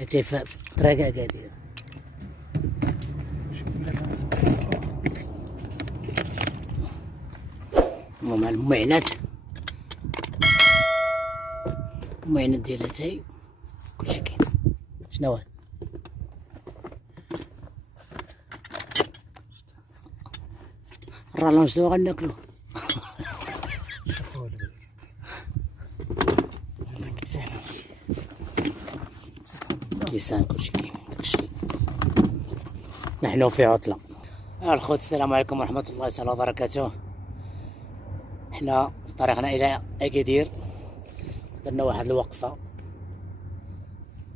اتاي في طريقة قادير مع المعينات ديال اتاي كلشي كاين. شنو هاد الرالون شنو غناكلوه؟ كيسان كلشي كاين داكشي. نحن في عطلة. الخوت السلام عليكم ورحمة الله تعالى وبركاته. حنا في طريقنا إلى أكادير، درنا واحد الوقفة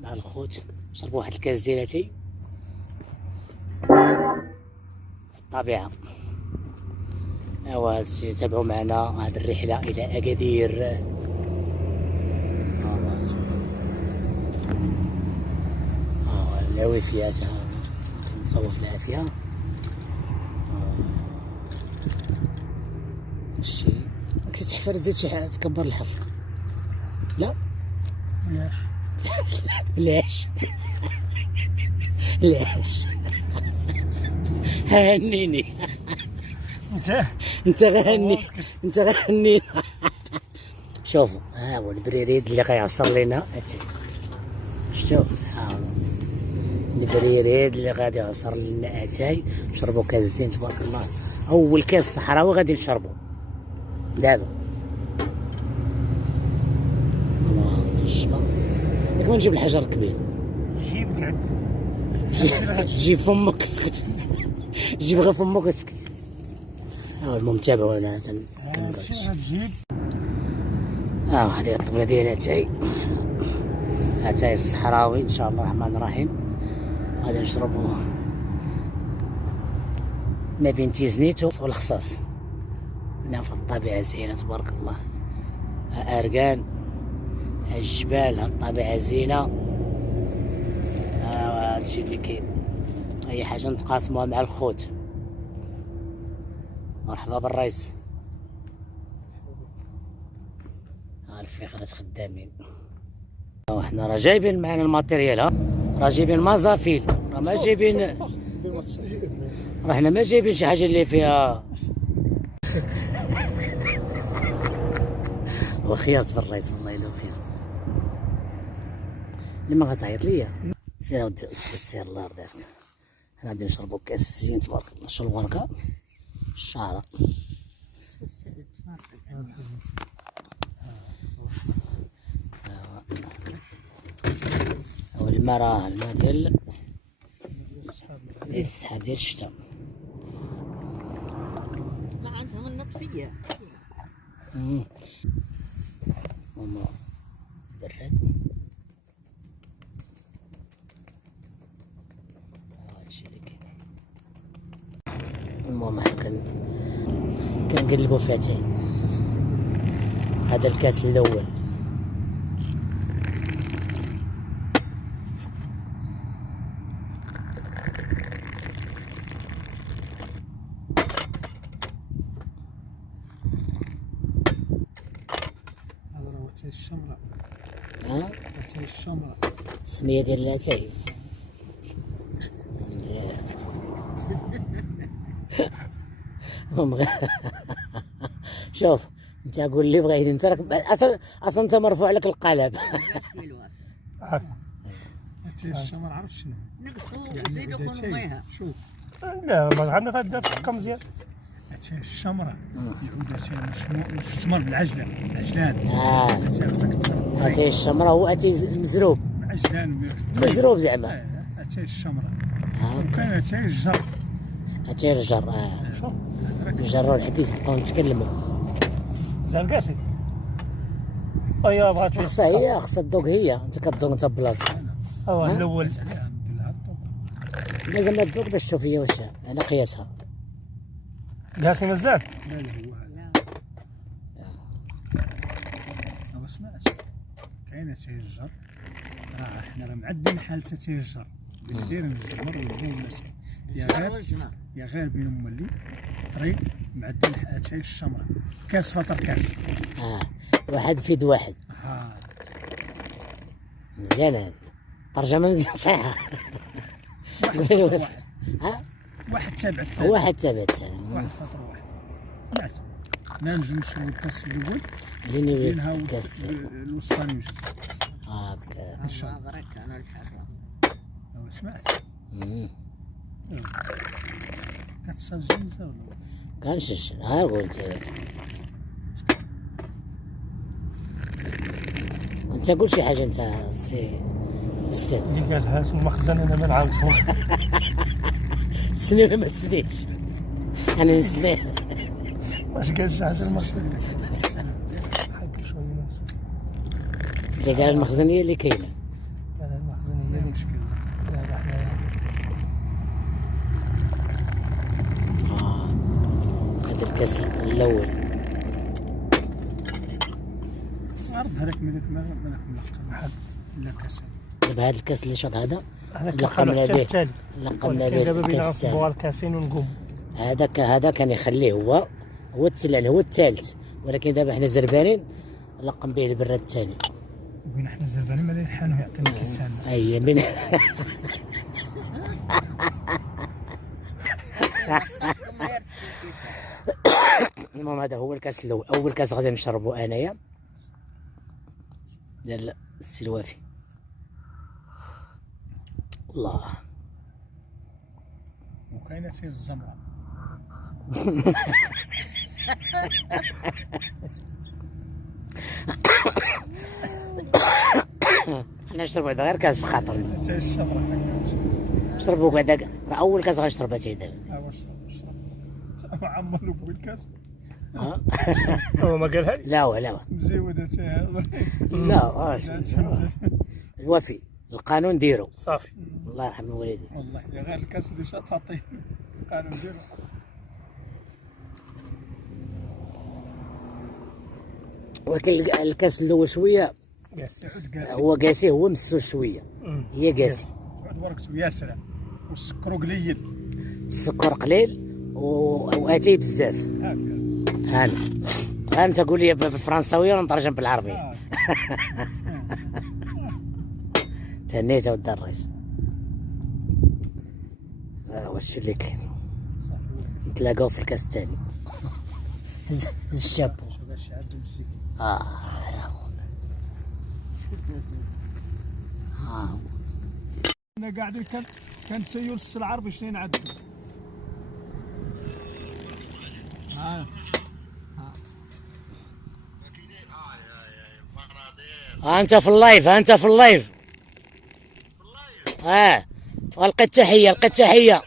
مع الخوت، شربوا واحد الكاس ديال اتاي الطبيعة. ايوا هادشي، تابعوا معنا هاد الرحلة إلى أكادير. العويفيات كنصوف العافية. هادشي راك تحفر تزيد شي حاجة تكبر الحفر. لا ليش ليش هنيني انت غني شوفوا، ها هو البريريد اللي غيعصر لنا اتاي. شتو البريريد اللي غادي يعصر لنا اتاي. شربوا كاس زين تبارك الله، اول كاس صحراوي غادي نشربوا دابا. ياك ما نجيب الحجر الكبير، جيب قعد جيب فمك اسكت، جيب غير فمك اسكت. المهم تابعونا جيب. هذه الطبلة ديال اتاي الصحراوي ان شاء الله الرحمن الرحيم. غادي نشربوه ما بين تيزنيتو والخصاص. هنا في الطبيعة زينة تبارك الله، اركان، الجبال، الطبيعة زينة. هادشي اللي كاين. اي حاجة نتقاسموها مع الخوت. مرحبا بالرئيس. الفخرات خدامين. وحنا راه جايبين معنا الماتيريال، راه جايبين مازافيل، راه ما جايبين، راه حنا ما جايبين شي حاجة اللي فيها. وخيرت بالرئيس والله الا خيرت. لما غتعيط ليا سير اودي الاستاذ، سير الله يرضيك. حنا غادي نشربو كاس زين تبارك الله. شو الورقة الشعرة والماء، راه الماء ديال السحاب ديال الشتا. ما عندهم النطفية. هما برد. هادشي اللي كاين. المهم حنا كنقلبو فيها اتاي. هذا الكاس الاول. اتاي الشمرة. اتاي الشمرة السمية ديال الاتاي. شوف انت قول لي بغيت انت، راك اصلا انت مرفوع لك القلب. اتاي الشمرة عرفت شنو؟ نقصوا وزيدوا كونوا ميها. شوف لا ما عندنا فهاد الدقه مزيان. اتاي الشمرة يعود اتاي مشمر بالعجلة، العجلان. اتاي الشمرة هو اتاي مزروب، مزروب زعما. اتاي الشمرة. وكاين اتاي الجر. اتاي الجر. نجروا الحديث نبقاو نتكلموا. زنقاسي ايوا بغات فيه خصها هي، خصها الذوق هي. انت كتذوق انت بلاصتك. الاول لازم الذوق باش تشوف هي واش على قياسها. قاسي مزال. لا هو سمعت كاين اتاي الجر. راه حنا معدين حالة اتاي الجر اللي داير الجمر والزين والناس. يا غير بين مولي طريق معدل اتاي الشمرة. كاس فطر كاس. واحد في يد واحد. مزيان هذا. ترجمة مزيان صحيحة. واحد ها؟ واحد تابع الثاني. واحد تابع الثاني. واحد خاطر واحد. نعت. ننجم نشربوا الكاس الاول اللي نهاو نبغي كاس. الوسطاني وجه. هاكا. ان شاء الله. الله برك انا الحرة. سمعت. مم. كتسجل مزال ولا؟ كنشش ها قلت انت قول شي حاجه انت سي استاذ. اللي قالها اسمه مخزن انا ما نعرفوش. تسني ولا ما تسنيش؟ انا نسنيه. واش قال شي حاجه المخزن؟ حق شويه من السوس. اللي قال المخزن هي اللي كاينه. قال المخزن هي اللي مشكل. لا حنايا. هذا الكاس الاول. عرض هذاك ملك ما نلقى محل لا كاس. دابا هذا الكاس اللي شاط هذا هذاك لقمنا به الثاني. لقمنا به دابا بينا الكاس نصبوا الثاني. الكاسين ونقوم. هذا كان يخليه هو يعني هو الثالث، ولكن دابا حنا زربانين لقم به البراد الثاني. وين حنا زربانين مالين حانو يعطينا كيسان. اي من المهم هذا هو الكاس الاول. اول كاس غادي نشربو انايا ديال السي الوافي. الله. وكاينه تاهي الزمره. حنا نشربو هذا غير كاس في خاطرنا. تاهي الشبره. نشربو بعدا راه اول كاس غنشربها حتى دابا. ها واش شرب. عمرو بالكاس. هو ما قالها لي. لا لا مزيوده تاهي. لا واش الوفي القانون ديرو. صافي. الله يرحم الوالدين. والله يا غير الكاس اللي شاط فاطين قالوا نديرو. ولكن الكاس الاول شويه يعود قاسي. هو قاسي، هو مسو شويه هي قاسي. تعود بركته ياسر والسكر قليل. السكر قليل واتاي بزاف. هكا. هانا انت قول لي بالفرنساويه ونترجم بالعربيه. تهنيت اود الرئيس. هو الشيء اللي كاين. نتلاقاو في الكاس الثاني. هز الشابو. هذا الشعب مسكين. يا هو. ها هو. انا قاعدين كان تسيل السلعه باش نعدل. انت في اللايف، انت في اللايف. لقيت تحيه، لقيت تحيه.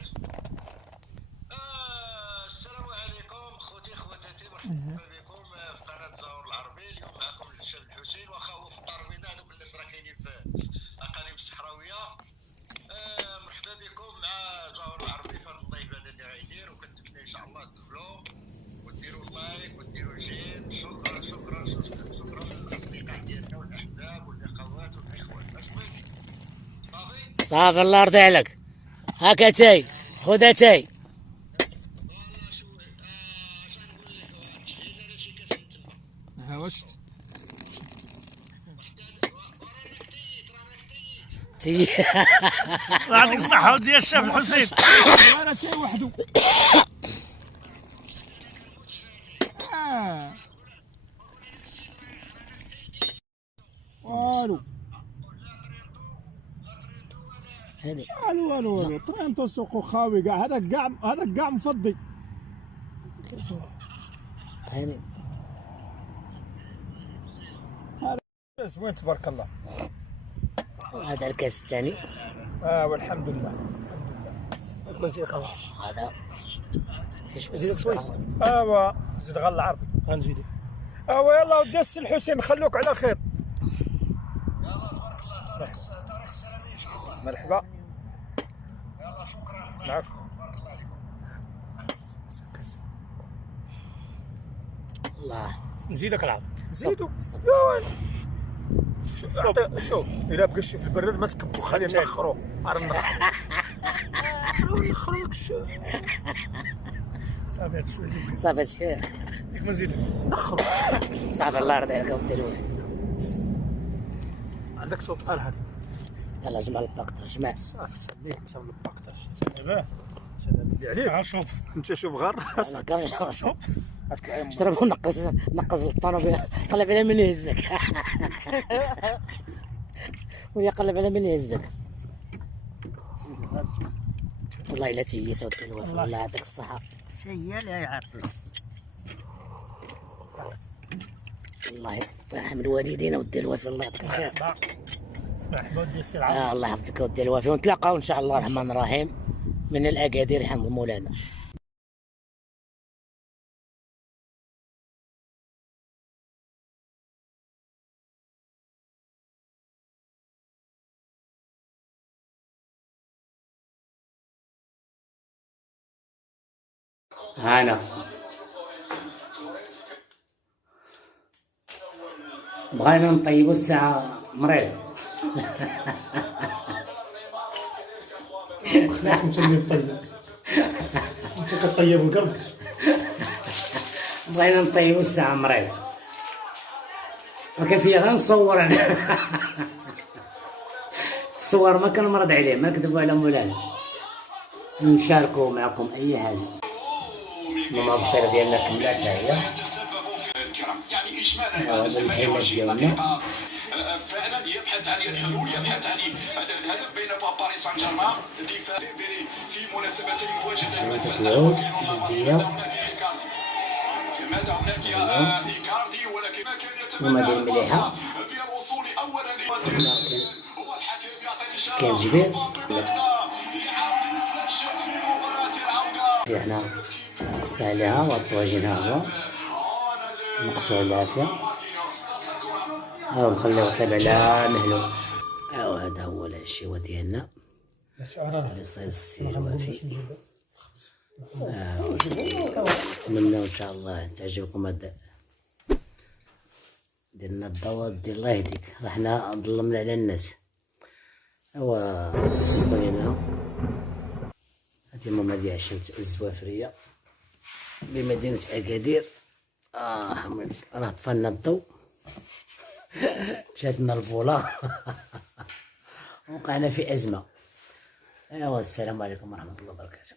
السلام عليكم خوتي خواتاتي، مرحبا بكم في قناه زهور العربي. اليوم معكم الشاب الحسين، واخا هو في الدار البيضاء، هذوك الناس راه كاينين في الاقاليم الصحراويه. مرحبا بكم مع زهور العربي في هذا اللايف هذا اللي غايدير، وكنتمنى ان شاء الله تدخلوا وديروا لايك وديروا شير. شكرا شكرا شكرا شكرا للاصدقاء ديالنا والاحباب والاخوات والاخوان. اش بغيتي؟ صافي صافي الله يرضي عليك. هاك اتاي، خذ اتاي. ها واش الله يعطيك الصحه ودي الشيف الحسين. انا شيء وحده. والو هذه والو طرينتو سوق خاوي كاع. هذاك كاع مفضي. هذه زوين تبارك الله. هذا الكاس الثاني. والحمد لله. مزيان خلاص. هذا فيه شويه زيد شوي. زيد غير العربي. غنزيدو. يلا ودي السي الحسين، نخلوك على خير. يلا تبارك الله. طريق السلامه ان شاء الله. مرحبا. يلا شكرا. العفو. بارك الله عليكم. الله. نزيدك العب. زيدوا. شوف الا بقى شي في البراد ما تكبوا، خلينا نخرو. نخرو صافي هاد شويه اللي صافي شحال ديك ما نزيدك. نخرو. صافي الله يرضي عليك اودي الوالد. عندك صوت بحال هذا. يلا جمع الباقطة جمع. صافي تسليك انت من الباكطاج تابعه سلام اللي عليك. تعال شوف انت شوف غير انا كان شوف غتلعب اشرب ونقص الطونوبيل قلب على من يهزك. ويا قلب على من يهزك. والله الا تييت ودي الوفا والله يعطيك الصحة. شيء لا يعرف. الله يرحم الوالدين ودي الوفا الله يعطيك الخير. مرحبا ودي السي العظيم. الله يحفظك ودي الوفا ونتلاقاو ان شاء الله الرحمن الرحيم من الاكادير حمد مولانا. هانا بغينا نطيبو الساعة مريض. انت اللي طيب، انت كطيب القلب. بغينا نطيبو الساعة مريض وكان فيا غير نصور انا. تصور ما كنمرض عليه ما نكذبو على مولانا. نشاركو معكم اي حاجة. ماما بصير ديالنا كملاتها هي. يعني اجمالا هذا الحوار ديالنا فعلا يبحث عن الحلول، يبحث عن الهدف بين باريس سان جيرمان في مناسبتين مواجهه. لماذا هناك ايكاردي ولكن ما كان يتمنى بالوصول اولا هو الحكم يعطي كان جبير احنا نقصنا عليها وطواجنها هو نقصوا العافية ونخليو يطيب على مهلو. هذا هو العشيوة ديالنا اللي صاير السير وافي. نتمنى ان شاء الله تعجبكم هذا درنا الضوء ديال الله يهديك. حنا ظلمنا على الناس. سيبوا لينا هذه ماما ديال عشية الزوافرية بمدينة أكادير. راه طفالنا الضو مشات لنا البولا. وقعنا في أزمة. السلام عليكم ورحمة الله وبركاته.